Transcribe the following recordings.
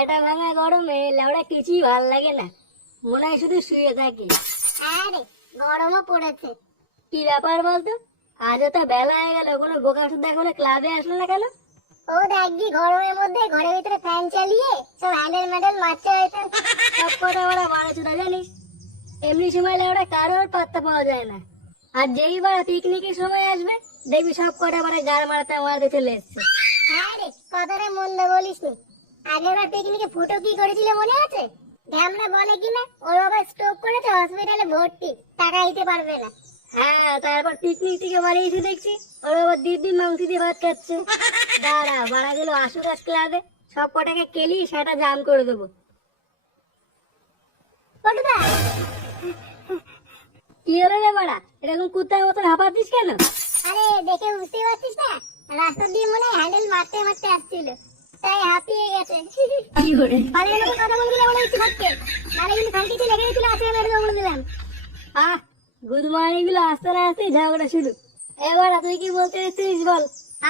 পেটা ভাঙা গরমে লেওড়া কিছুই ভাল লাগে না, মনে হয় শুধু শুয়ে থাকি। আরে গরমও পড়েছে। কি ব্যাপার বলতো, আজও তো বেলা হয়ে গেল, কোনো বোকা শুদ্ধ এখনো ক্লাবে আসলো না কেন? ও দেখবি গরমের মধ্যে ঘরের ভিতরে ফ্যান চালিয়ে সব হ্যান্ডেল ম্যান্ডেল মারছে হয়তো। সব কথা ওরা বারো চুদা জানিস, এমনি সময় লেওড়া কারোর পাত্তা পাওয়া যায় না। আর যেই বার পিকনিকের সময় আসবে দেখবি সব কটা বারে গাড় মারতে মারতে চলে এসছে। হ্যাঁ রে, কথাটা মন্দ বলিস নি। আগেরবার পিকনিকে ফুটো কি করেছিল মনে আছে? ঢ্যামনা বলে কিনা ওর বাবা স্ট্রোক করেছে, হসপিটালে ভর্তি, টাকা দিতে পারবে না। হ্যাঁ, তারপর পিকনিক থেকে বাড়ি এসে দেখছি ওর বাবা দিব্যি মাংস দিয়ে ভাত খাচ্ছে। দাঁড়া, বাড়াগুলো আসুক আজ ক্লাবে, সব কটাকে কেলি সেটা জাম করে দেবো। পটুদা, কি হলো রে বাড়া, এরকম কুত্তার মতন হাঁপাচ্ছিস কেন? আরে দেখে বুঝতে পারছিস না, রাস্তা দিয়ে মনে হয় হ্যান্ডেল মারতে মারতে আসছিল, তাই হাঁপিয়ে গেছে। কি করে? বাড়ির লোকের কথা বলবি বলে ইচ্ছে করছে, নাহলে কিন্তু খালকিতে লেগে গেছিল, আজকে মেরে দেবো বলে দিলাম। আহ, গুড মর্নিং গুলো আসতে না আসতেই ঝগড়া শুরু। এবার তুই কি বলতে এসেছিস বল।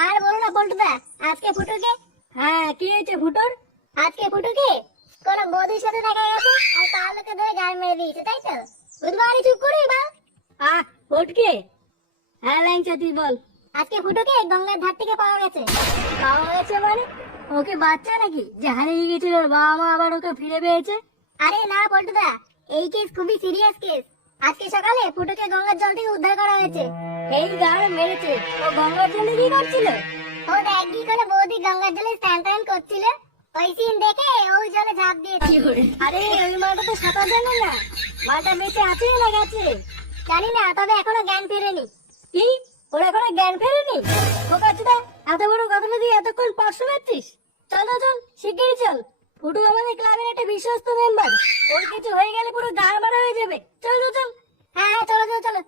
আর বলো না পল্টুদা, আজকে ফুটোকে হ্যাঁ, কি হয়েছে ফুটোর? আজকে ফুটোকে কোন বৌদির সাথে দেখা গেছে, আর তার লোকে ধরে গাড় মেরে দিয়েছে, তাই তো? বুধবারই চুপ করবি বা? আহ, ফুটকে? হ্যাঁ ল্যাংচা, তুই বল। আজকে ফুটোকে গঙ্গার ধার থেকে পাওয়া গেছে। পাওয়া গেছে মানে? ওকে বাচ্চা নাকি যে হারিয়ে গেছিল, ওর বাবা মা আবার ওকে ফিরে পেয়েছে? আরে না পল্টুদা, এই কেস খুবই সিরিয়াস কেস। আজকে সকালে ফুটোকে গঙ্গার জল থেকে উদ্ধার করা হয়েছে। এই গাড় মেরেছে, ও গঙ্গার জলে কি করছিল? ও দেখ কি করে বৌদি গঙ্গার জলে স্নান টান করছিল, ওই সিন দেখে ওই জলে ঝাঁপ দিয়েছে। আরে ওই মাটা তো সাঁতার জানে না, মাটা বেঁচে আছে না গেছে? জানি না, তবে এখনো জ্ঞান ফেরেনি। কি, ওরা এখনো জ্ঞান ফেরেনি? বোকাচোদা, এত বড় কথাটা দিয়ে এতক্ষণ পাঁচশো পাচ্ছিস? চল চল চল, শিগগিরই চল। ফুটু আমাদের ক্লাবের একটা বিশ্বস্ত মেম্বার, ওর কিছু হয়ে গেলে পুরো গাড় মারা হয়ে যাবে। চল চল চল। হ্যাঁ হ্যাঁ, চলো চলো চলো।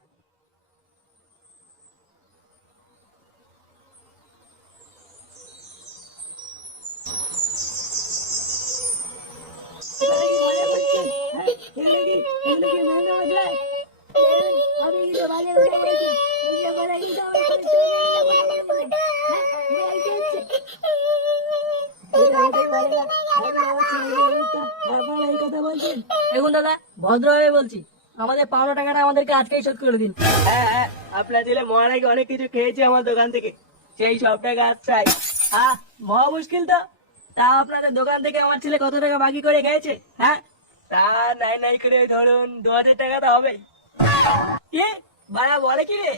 দেখুন দাদা, ভদ্রভাবে বলছি, আমাদের পাওনা টাকাটা আমাদেরকে আজকেই শোধ করে দিন। হ্যাঁ হ্যাঁ, আপনার ছেলে মহান আগে অনেক কিছু খেয়েছে আমার দোকান থেকে, সেই সব টাকা আজ চাই। মহা মুশকিল তো। তা আপনাদের দোকান থেকে আমার ছেলে কত টাকা বাকি করে খেয়েছে? হ্যাঁ, তা নাই নাই করে ধরুন 2000 টাকা তো হবেই। কি ভাড়া বলে কি রে,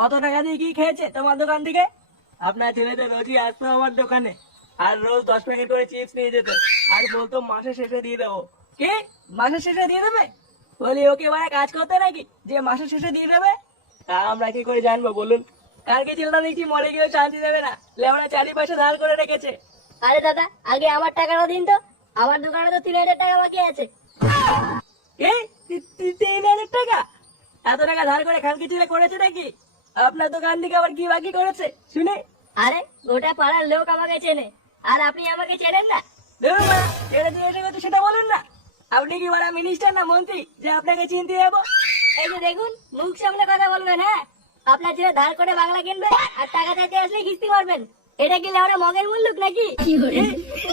কত টাকা দিয়ে কি খেয়েছে তোমার দোকান থেকে? আপনার ছেলে তো রোজই আসতো আমার দোকানে, আর রোজ 10 প্যাকেট করে চিপস নিয়ে যেত, আর বলতো মাসের শেষে দিয়ে দেবো। কি, মাসের শেষে দিয়ে দেবে? বলি ওকে ভাড়া কাজ করতে নাকি যে মাসের শেষে দিয়ে দেবে? তা আমরা কি করে জানবো বলুন? কালকে ছেলেটা দেখছি মরে গিয়েও শান্তি দেবে না, লেবরা 4 পয়সা ধার করে রেখেছে। আরে দাদা, আগে আমার টাকাটা দিন তো, আমার দোকানে তো 3000 টাকা বাকি আছে। এই 3000 টাকা? এত টাকা ধার করে খানকি ছেলে করেছে নাকি? আপনার দোকান থেকে আবার কি বাকি করেছে শুনে? আরে গোটা পাড়ার লোক আমাকে চেনে, আর আপনি আমাকে চেনেন না? ধরুন না, ছেড়ে দিয়ে এসে গেছে সেটা বলুন না। আপনি কি বড় মিনিস্টার না মন্ত্রী যে আপনাকে চিনতে যাবো? এই যে দেখুন, মুখ সামনে কথা বলবেন। হ্যাঁ, আপনার ছেলে ধার করে বাংলা কিনবে আর টাকা চাইতে আসলে কিস্তি মারবেন, এটা কি লেওড়া মগের মুল্লুক নাকি?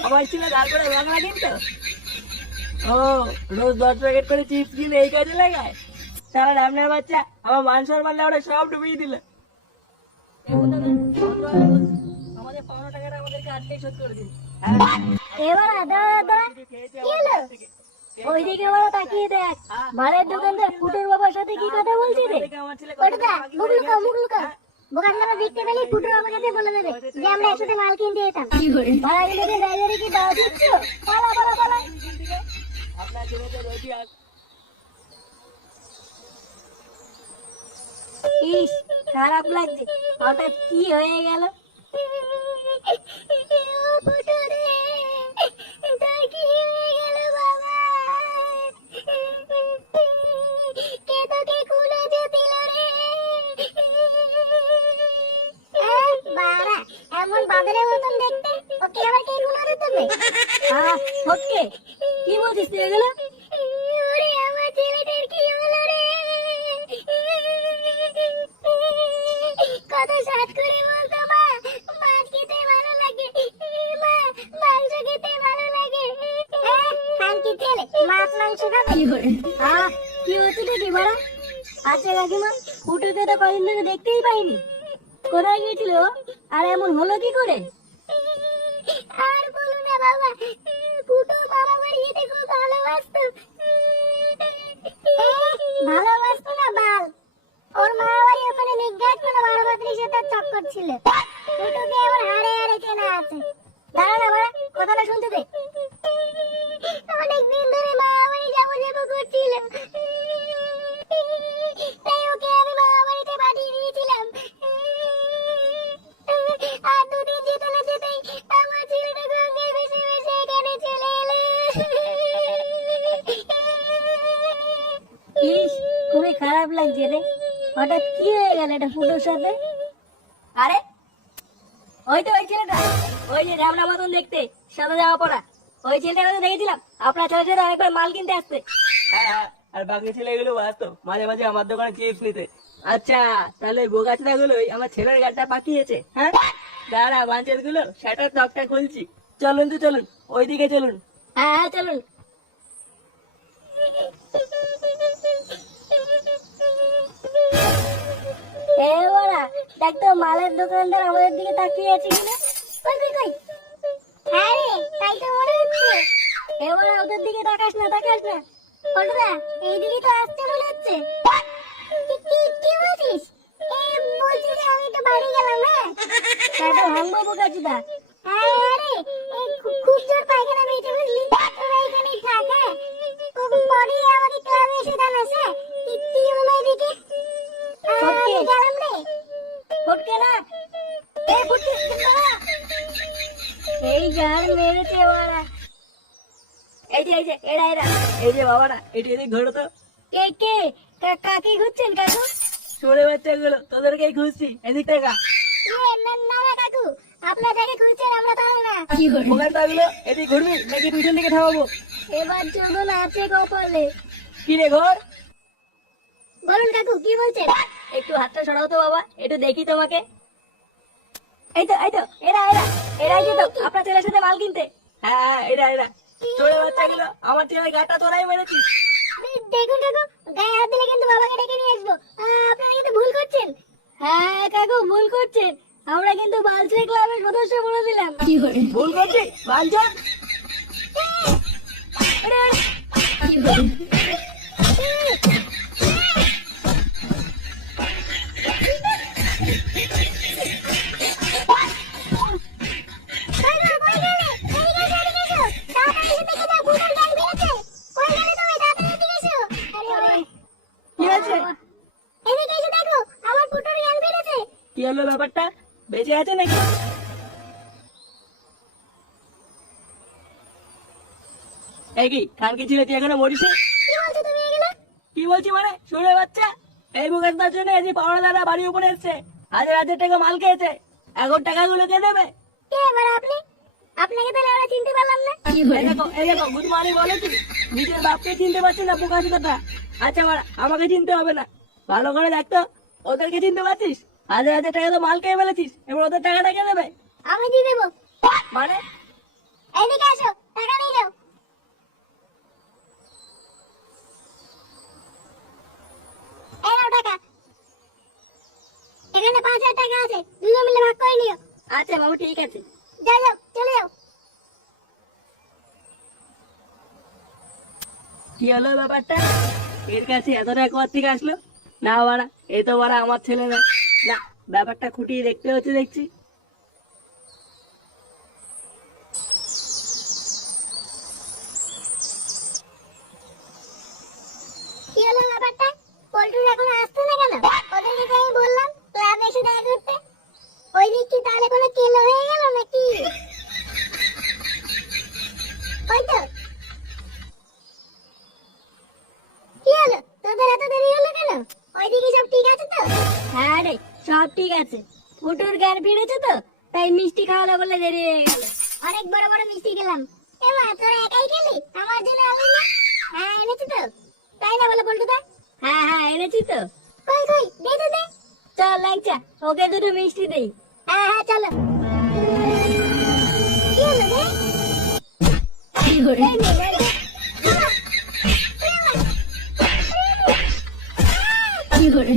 আমার ছেলে ধার করে বাংলা কিনতো? ও, রোজ 10 প্যাকেট করে চিপস কিনে এই কাজে লাগায়? সারা রামনার বাচ্চা আমার মান সম্মান ওরা সব ডুবিয়ে দিল। দেখুন দাদা, ভদ্রভাবে বলছি, আমাদের পাওনা টাকাটা আমাদেরকে আজকেই শোধ করে দিন। এবার দাঁড়া দাঁড়া, কি হলো? ওইদিকে ওরা তাকিয়ে দেখ, মালের দোকানদার ফুটোর বাবার সাথে কি কথা বলছি রে? আমার ছেলে পটুদা, মুখ লুকাও মুখ লুকাও। বোকাটারা দেখতে পেলে ফুটো আমার কাছে বলে দেবে যে আমরা একসাথে মাল কিনতে যেতাম। ভাড়াগুলোকে ড্রাইভারে কি দাও দিচ্ছ? পালা পালা পালা। আপনার ছেলে তো রোজই আস। ইস, খারাপ লাগছে, হঠাৎ কি হয়ে গেল? ও ফুটো রে, এটা কি হয়ে গেল বাবা? কে তোকে খুলেছে দিল রে? বাড়া, এমন বাদরের মতন দেখতে, ওকে আবার কে খুলে দেবে? ফটকে, কি বলছিস তুই এগুলো? ওরে আমার ছেলেটার কি হলো রে? কত সাত করে বলতো মা, মাছ খেতে ভালো লাগে, মা মাংস খেতে ভালো লাগে। আহ, কি হচ্ছে কি বড়া? আচ্ছা কাকিমা, ফুটোকে তো কদিন ধরে দেখতেই পাইনি। কোথায় গিয়েছিল ও? আর এমন হলো কি করে? আর বলো না বাবা, ফুটো মামা বাড়ি যেতে খুব ভালোবাসতো। ভালোবাসতো না বাল, ওর মামা বাড়ি ওখানে নিজ্ঞাত কোনো বড় পাত্রীর সাথে চক্কর ছিল। ফুটোকে আমার হাড়ে হাড়ে চেনা আছে। দাঁড়া না বড়া, কথাটা শুনতে দে। অনেকদিন ধরে মামা বাড়ি যাবো যাবো করছিল, তাই ওকে আমি মামা বাড়িতে পাঠিয়ে দিয়েছিলাম। আর দুদিন যেতে না যেতেই আমার ছেলেটা গঙ্গায় ভেসে ভেসে এখানে চলে এলো। ইস, খুবই খারাপ লাগছে রে। হঠাৎ কি হয়ে গেল এটা ফুটোর সাথে? আরে ওই তো ওই ছেলেটা, ওই যে ঢ্যামনা মতন দেখতে, সাদা জামা পরা। ওই ছেলেটা তো দেখেছিলাম আপনার ছেলের সাথে অনেকবার মাল কিনতে আসতে। হ্যাঁ হ্যাঁ, আর বাকি ছেলেগুলো আসতো মাঝে মাঝে আমার দোকানে চিপস নিতে। আচ্ছা, তাহলে বোগাচোদা গুলোই আমার ছেলের গাড়িটা পাঠিয়েছে। হ্যাঁ, দাঁড়া বাঞ্চের গুলো সেটার চকটা খুলছি। চলুন তো চলুন, ওইদিকে চলুন। হ্যাঁ হ্যাঁ চলুন। এ বাড়া, দেখ তো মালের দোকানদার আমাদের দিকে তাকিয়ে আছে কিনা। কই কই কই, হ্যাঁ রে, তাই তো মনে হচ্ছে। এবার ওদের দিকে তাকাস না, তাকাস না। পল্টুদা, এইদিকে তো আসতে মনে হচ্ছে। কি বলছিস? বলছি যে আমি তো বাড়ি গেলাম না। তাহলে ভাঙবো বোকাচোদা। হ্যাঁ রে, খুব জোর পায়খানা পেয়েছে বুঝলি। তোরা এখানেই থাক। হ্যাঁ, পরে আমাকে ক্লাবে এসে জানাস। হ্যাঁ, কি হলো এদিকে? আমি গেলাম রে। ফটকে না, এ ফটকে দাঁড়া। এই গান মেরেছে ওরা। এই যে এরা এরা। এই যে বাবারা, এটি এদিক ঘোরো তো। কে কে কাকে ঘুরছেন কাকু? ছোড়ে বাচ্চাগুলো তোদেরকেই খুঁজছি, এদিক টাকা। না না না কাকু, আপনার যাকে খুঁজছেন আমরা তাও না। বোগাচোদাগুলো এদিক ঘুরবি নাকি পিছন দিকে থামাবো? এবার চোদন আছে কপালে। কি রে ঘর? বলুন কাকু, কি বলছেন? একটু হাতটা সরাও তো বাবা, একটু দেখি তোমাকে। এই তো এরা এরাই যেত আপনার ছেলের সাথে মাল কিনতে। হ্যাঁ, এরা ছোড়ে বাচ্চাগুলো আমার ছেলের গাটা তোরাই মেরেছিস। দেখুন কাকু, গায়ে হাত দিলে কিন্তু বাবাকে ডেকে নিয়ে আসবো। আপনারা কিন্তু ভুল করছেন। হ্যাঁ কাকু, ভুল করছেন। আমরা কিন্তু বালছে ক্লাবের সদস্য বলে দিলাম। ভুল করছি বাঞ্চন। কি আছে? কি হলো ব্যাপারটা? বেঁচে আছে নাকি? এই কি খানকি ছিল, তুই এখনো মরিস? কি বলছি মানে, শুনে বাচ্চা, এই বোগাচোদার জন্য এই যে পাওনা দাদা বাড়ির উপরে এসছে, 1000 টাকা মাল খেয়েছে। এখন টাকাগুলো কে দেবে? আপনাকে তাহলে আমরা চিনতে পারলাম না। এই দেখো গুড মর্নিং বলেছি, নিজের বাপকে চিনতে পারছি না বোগাচোদাটা। আচ্ছা মারা, আমাকে চিনতে হবে না, ভালো করে দেখতো ওদেরকে চিনতে পারছিস? 1000 টাকা তো মাল খেয়ে ফেলেছিস, এবার ওদের টাকাটা কে দেবে? আমি দিয়ে দেবো। মানে এদিকে আসো, টাকা নিয়ে যাও। এই নাও টাকা। এখানে 5000 টাকা আছে, দুজন মিলে ভাগ করে নিও। আচ্ছা বাবু, ঠিক আছে। যাও যাও, চলে যাও। কি হলো ব্যাপারটা? এর কাছে এত টাকা কোথা থেকে আসলো? না বাড়া, এ তো বাড়া আমার ছেলে না। না, ব্যাপারটা খুঁটিয়ে দেখতে হচ্ছে দেখছি। কি হলো ব্যাপারটা? পল্টুর এখন আসছে না কেন? ওদেরকে তো আমি বললাম ক্লাবে এসে দেখা করতে। ওই দিক কি তাহলে কোনো কেলো হয়ে গেল নাকি? ওই তো। কি হলো, তোদের এত দেরি হলো কেন? ওইদিকে সব ঠিক আছে তো? হ্যাঁ রে, সব ঠিক আছে। ফুটোর জ্ঞান ফিরেছে তো, তাই মিষ্টি খাওয়ালো বলে দেরি হয়ে গেল। অনেক বড় বড় মিষ্টি খেলাম। এমা তোরা একাই খেলি, আমার জন্য আনলি না? হ্যাঁ এনেছি তো। তাই না বলো পল্টুদা? হ্যাঁ হ্যাঁ এনেছি তো। কই কই, দে দে দে। চল লাগছা, ওকে দুটো মিষ্টি দেই। হ্যাঁ হ্যাঁ চলো। কি হলো রে? কি করে? এই নে, নে, নে। বাবা, কি করে